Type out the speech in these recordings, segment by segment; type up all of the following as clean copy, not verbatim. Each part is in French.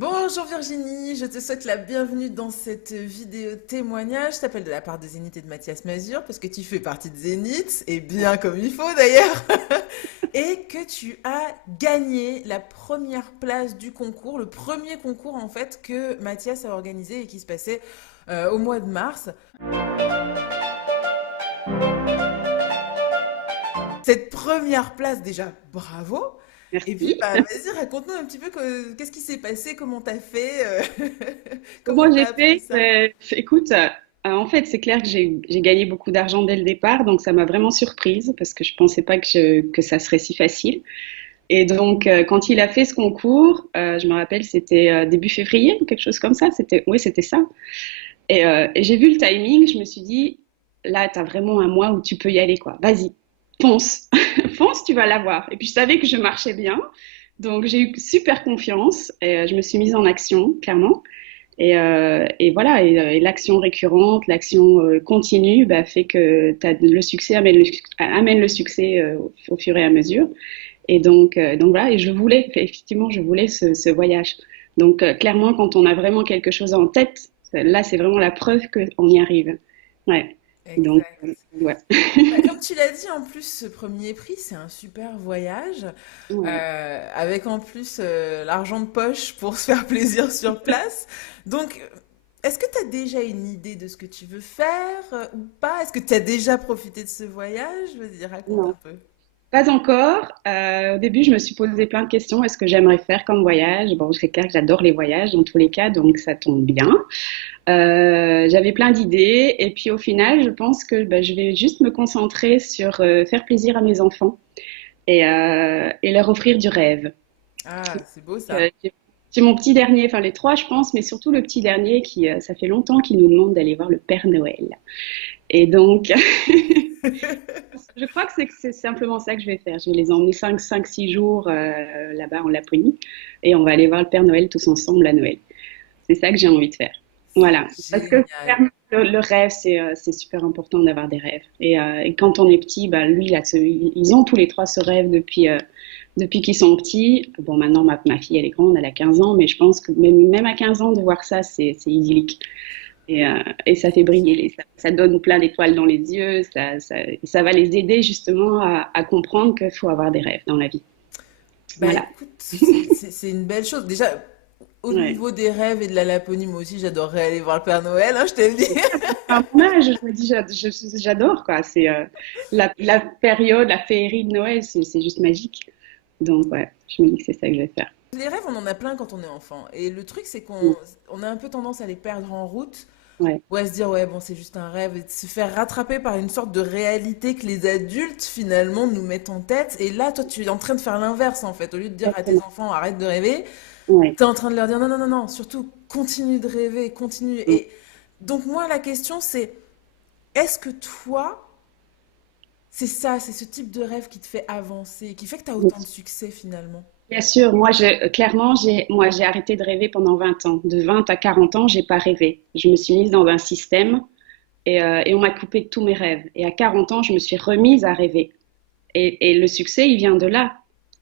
Bonjour Virginie, je te souhaite la bienvenue dans cette vidéo témoignage. Je t'appelle de la part de Zénith et de Mathias Mazur parce que tu fais partie de Zénith, et bien comme il faut d'ailleurs, et que tu as gagné la première place du concours, le premier concours en fait que Mathias a organisé et qui se passait au mois de mars. Cette première place déjà, bravo! Et puis, Merci. bah, vas-y, raconte-nous un petit peu qu'est-ce qui s'est passé, comment t'as fait, comment Comment t'as j'ai appris fait? ça. Écoute, en fait, c'est clair que j'ai gagné beaucoup d'argent dès le départ, donc ça m'a vraiment surprise parce que je pensais pas que ça serait si facile. Et donc, quand il a fait ce concours, je me rappelle, c'était début février ou quelque chose comme ça. Oui, c'était ça. Et j'ai vu le timing, je me suis dit, là, tu as vraiment un mois où tu peux y aller, quoi. Vas-y, fonce, fonce, tu vas l'avoir. Et puis, je savais que je marchais bien, donc j'ai eu super confiance et je me suis mise en action, clairement. Et voilà, et l'action récurrente, l'action continue, bah, fait que le succès amène le succès au fur et à mesure. Et donc voilà, et effectivement, je voulais ce voyage. Donc clairement, quand on a vraiment quelque chose en tête, là, c'est vraiment la preuve qu'on y arrive. Ouais. Donc, Exact. ouais. Bah, comme tu l'as dit, en plus, ce premier prix, c'est un super voyage, Ouais. avec en plus l'argent de poche pour se faire plaisir sur place. Donc, est-ce que tu as déjà une idée de ce que tu veux faire ou pas? Est-ce que tu as déjà profité de ce voyage? Vas-y, raconte un Non. peu. Pas encore. Au début, je me suis posé plein de questions. Est-ce que j'aimerais faire comme voyage? Bon, c'est clair que j'adore les voyages dans tous les cas, donc ça tombe bien. J'avais plein d'idées et puis au final, je pense que bah, je vais juste me concentrer sur faire plaisir à mes enfants et leur offrir du rêve. Ah, c'est beau ça. J'ai mon petit dernier, enfin les trois, je pense, mais surtout le petit dernier qui, ça fait longtemps qu'il nous demande d'aller voir le Père Noël. Et donc, je crois que c'est simplement ça que je vais faire. Je vais les emmener 5, 6 jours là-bas en Laponie et on va aller voir le Père Noël tous ensemble à Noël. C'est ça que j'ai envie de faire. C'est Voilà. Parce que génial. le rêve, c'est super important d'avoir des rêves. Et quand on est petit, bah, lui, ils ont tous les trois ce rêve depuis qu'ils sont petits. Bon, maintenant, ma fille, elle est grande, elle a 15 ans, mais je pense que même à 15 ans, de voir ça, c'est idyllique. Et ça fait briller, ça donne plein d'étoiles dans les yeux, ça va les aider justement à comprendre qu'il faut avoir des rêves dans la vie. Bah Voilà. écoute, c'est une belle chose. Déjà, au Ouais. niveau des rêves et de la Laponie, moi aussi, j'adorerais aller voir le Père Noël, hein, je te le dis. À mon âge, je me dis, j'adore quoi. C'est la période, la féerie de Noël, c'est juste magique. Donc ouais, je me dis que c'est ça que je vais faire. Les rêves, on en a plein quand on est enfant. Et le truc, c'est Mm. on a un peu tendance à les perdre en route, Ouais, ou à se dire, ouais, bon, c'est juste un rêve, et de se faire rattraper par une sorte de réalité que les adultes, finalement, nous mettent en tête. Et là, toi, tu es en train de faire l'inverse, en fait. Au lieu de dire à tes exactement. enfants, arrête de rêver, Ouais. tu es en train de leur dire, non, non, non, non, surtout, continue de rêver, continue. Mm. Et donc, moi, la question, c'est, est-ce que toi, c'est ça, c'est ce type de rêve qui te fait avancer, qui fait que tu as autant de succès, finalement? Bien sûr, clairement, moi, j'ai arrêté de rêver pendant 20 ans. De 20 à 40 ans, j'ai pas rêvé. Je me suis mise dans un système et on m'a coupé de tous mes rêves. Et à 40 ans, je me suis remise à rêver. Et le succès, il vient de là.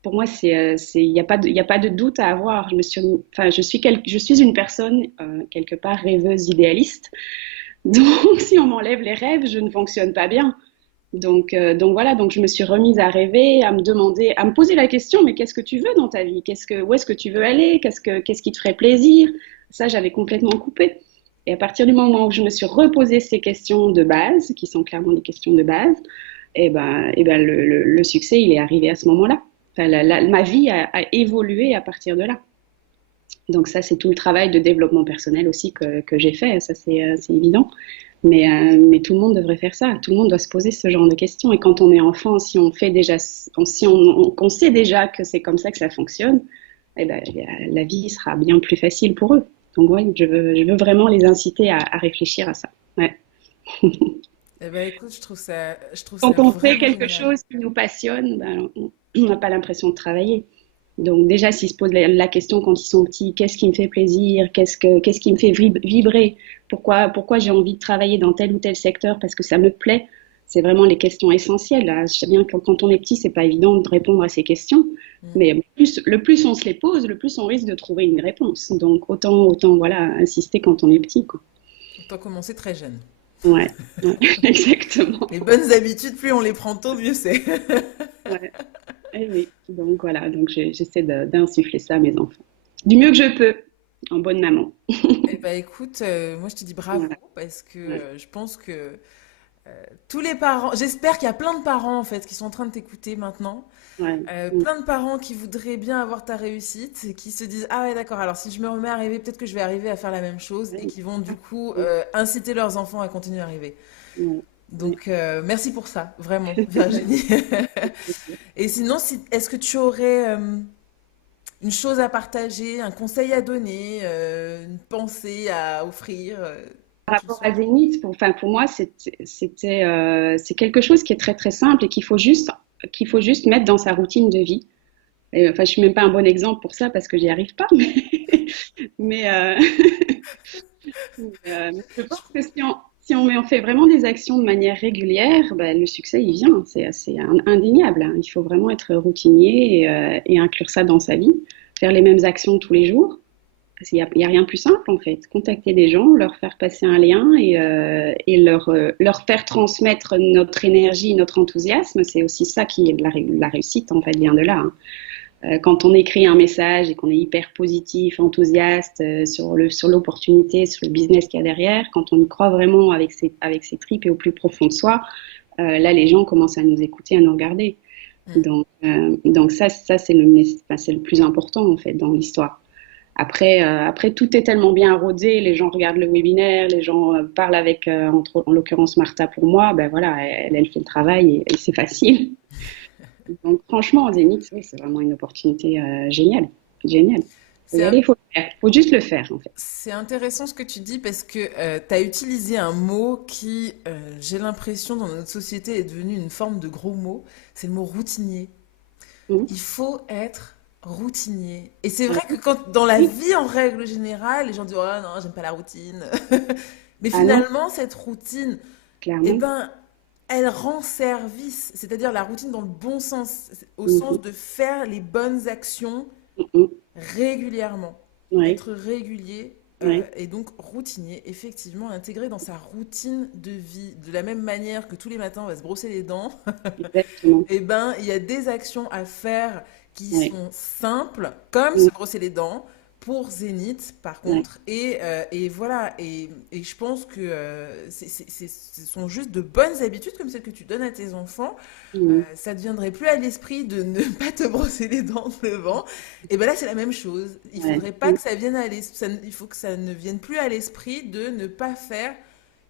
Pour moi, il y a pas de doute à avoir. Enfin, je suis une personne quelque part rêveuse, idéaliste. Donc, si on m'enlève les rêves, je ne fonctionne pas bien. Donc voilà, donc je me suis remise à rêver, à me demander, à me poser la question, mais qu'est-ce que tu veux dans ta vie? Où est-ce que tu veux aller? Qu'est-ce qui te ferait plaisir? Ça, j'avais complètement coupé. Et à partir du moment où je me suis reposé ces questions de base, qui sont clairement des questions de base, et ben le succès, il est arrivé à ce moment-là. Enfin, ma vie a évolué à partir de là. Donc ça, c'est tout le travail de développement personnel aussi que j'ai fait, ça c'est évident. Mais tout le monde devrait faire ça, tout le monde doit se poser ce genre de questions. Et quand on est enfant, si on fait déjà, si on sait déjà que c'est comme ça que ça fonctionne, eh ben, la vie sera bien plus facile pour eux. Donc oui, je veux vraiment les inciter à réfléchir à ça. Ouais. Eh ben écoute, je trouve ça Quand on fait vraiment quelque génial. chose qui nous passionne, ben, on n'a pas l'impression de travailler. Donc déjà, s'ils se posent la question quand ils sont petits, qu'est-ce qui me fait plaisir, qu'est-ce qui me fait vibrer, pourquoi j'ai envie de travailler dans tel ou tel secteur parce que ça me plaît. C'est vraiment les questions essentielles, là. Je sais bien que quand on est petit, c'est pas évident de répondre à ces questions, Mm. mais le plus on se les pose, le plus on risque de trouver une réponse. Donc autant voilà, insister quand on est petit, quoi. Autant commencer très jeune. Ouais, ouais, exactement. Les bonnes habitudes, plus on les prend tôt, mieux c'est. Ouais. Eh oui. Donc voilà, donc j'essaie d'insuffler ça à mes enfants. Du mieux que je peux, en bonne maman. Eh ben écoute, moi je te dis bravo Voilà. parce que Ouais, je pense que tous les parents, j'espère qu'il y a plein de parents en fait qui sont en train de t'écouter maintenant. ouais, Plein de parents qui voudraient bien avoir ta réussite et qui se disent ah ouais d'accord alors si je me remets à rêver peut-être que je vais arriver à faire la même chose et ouais, qui vont du coup ouais, inciter leurs enfants à continuer à rêver. ouais, ouais. Donc merci pour ça vraiment Virginie. Et sinon est-ce que tu aurais une chose à partager, un conseil à donner, une pensée à offrir, Par qu'il rapport à soit. Zénith, enfin, pour moi, c'est quelque chose qui est très très simple et qu'il faut juste mettre dans sa routine de vie. Et, enfin, je suis même pas un bon exemple pour ça parce que j'y arrive pas, mais, je pense que si on fait vraiment des actions de manière régulière, ben, le succès il vient. C'est assez indéniable, hein. Il faut vraiment être routinier et inclure ça dans sa vie, faire les mêmes actions tous les jours. Il y a rien de plus simple en fait. Contacter des gens, leur faire passer un lien et leur faire transmettre notre énergie, notre enthousiasme, c'est aussi ça qui est de la réussite en fait, vient de là, hein. Quand on écrit un message et qu'on est hyper positif, enthousiaste sur l'opportunité, sur le business qu'il y a derrière, quand on y croit vraiment avec ses tripes et au plus profond de soi, là les gens commencent à nous écouter, à nous regarder. Hmm. Donc ça enfin, c'est le plus important en fait dans l'histoire. Après, tout est tellement bien rodé, les gens regardent le webinaire, les gens parlent avec, en l'occurrence Martha pour moi, ben voilà, elle fait le travail et c'est facile. Donc franchement, Zénith, oui, c'est vraiment une opportunité géniale, géniale. Faut C'est y un- aller, faut le faire, faut juste le faire en fait. c'est intéressant ce que tu dis parce que tu as utilisé un mot qui, j'ai l'impression, dans notre société est devenu une forme de gros mot. C'est le mot routinier. Mhm. Il faut être routinier. Et c'est vrai Ouais. que quand dans la Oui, vie en règle générale, les gens disent oh non, j'aime pas la routine. Mais ah non, finalement, cette routine, eh clairement. ben, elle rend service. C'est-à-dire la routine dans le bon sens, au sens Mhm. de faire les bonnes actions Mhm. régulièrement. Ouais, Être régulier ouais, et donc routinier, effectivement, intégrer dans sa routine de vie, de la même manière que tous les matins on va se brosser les dents, exactement. eh ben, il y a des actions à faire qui Ouais, sont simples, comme mhm. se brosser les dents, pour Zénith, par Ouais, contre. Et voilà, et je pense que ce sont juste de bonnes habitudes comme celles que tu donnes à tes enfants. mhm. Ça ne te viendrait plus à l'esprit de ne pas te brosser les dents devant. Et bien là, c'est la même chose. Il Ouais, faudrait pas que ça vienne à l'esprit, il faut que ça ne vienne plus à l'esprit de ne pas faire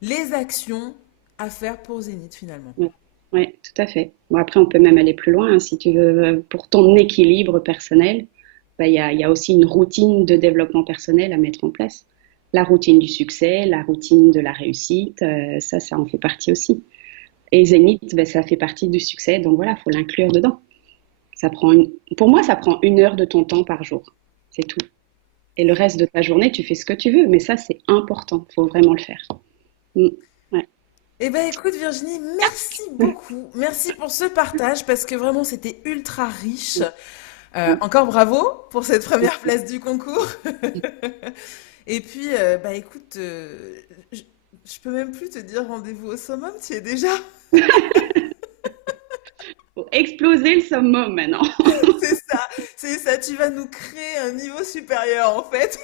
les actions à faire pour Zénith, finalement. ouais, ouais, tout à fait. Bon, après, on peut même aller plus loin, hein, si tu veux, pour ton équilibre personnel, bah, il y a aussi une routine de développement personnel à mettre en place. La routine du succès, la routine de la réussite, ça en fait partie aussi. Et Zénith, bah, ça fait partie du succès, donc voilà, il faut l'inclure dedans. Pour moi, ça prend 1 heure de ton temps par jour. C'est tout. Et le reste de ta journée, tu fais ce que tu veux, mais ça, c'est important. Il faut vraiment le faire. Mm. Ouais. Eh ben écoute Virginie, merci beaucoup. Merci pour ce partage parce que vraiment c'était ultra riche. Mm. Encore bravo pour cette première place du concours. Et puis bah écoute, je, je peux même plus te dire rendez-vous au summum, tu y es déjà. Faut exploser le summum maintenant. C'est ça, tu vas nous créer un niveau supérieur en fait.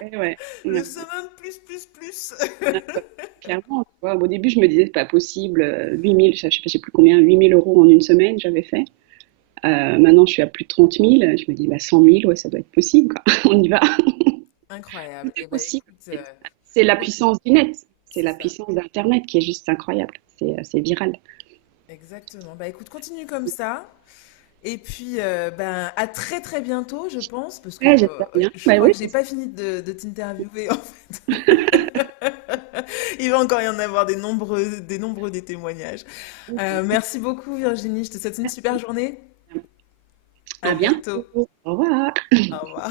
Et ouais, Le ouais. summum plus plus plus. Ouais, clairement, tu vois, au début, je me disais, c'est pas possible. 8000, je sais plus combien, 8000 € en une semaine, j'avais fait. Maintenant, je suis à plus de 30 000. Je me dis, bah, 100 000, ouais, ça doit être possible, quoi. On y va. Incroyable. Tout Eh est ben possible. écoute, C'est la oui, puissance du net. C'est c'est la ça. puissance d'Internet qui est juste incroyable. C'est viral. Exactement. Bah écoute, continue comme ça. Et puis, ben, à très très bientôt, je pense, parce que Ouais, j'espère bien. je Ouais, crois oui, que j'ai pas fini de t'interviewer en fait. Il va encore y en avoir des témoignages. Merci beaucoup Virginie, je te souhaite une super journée. À à bientôt. bientôt. Au revoir. Au revoir.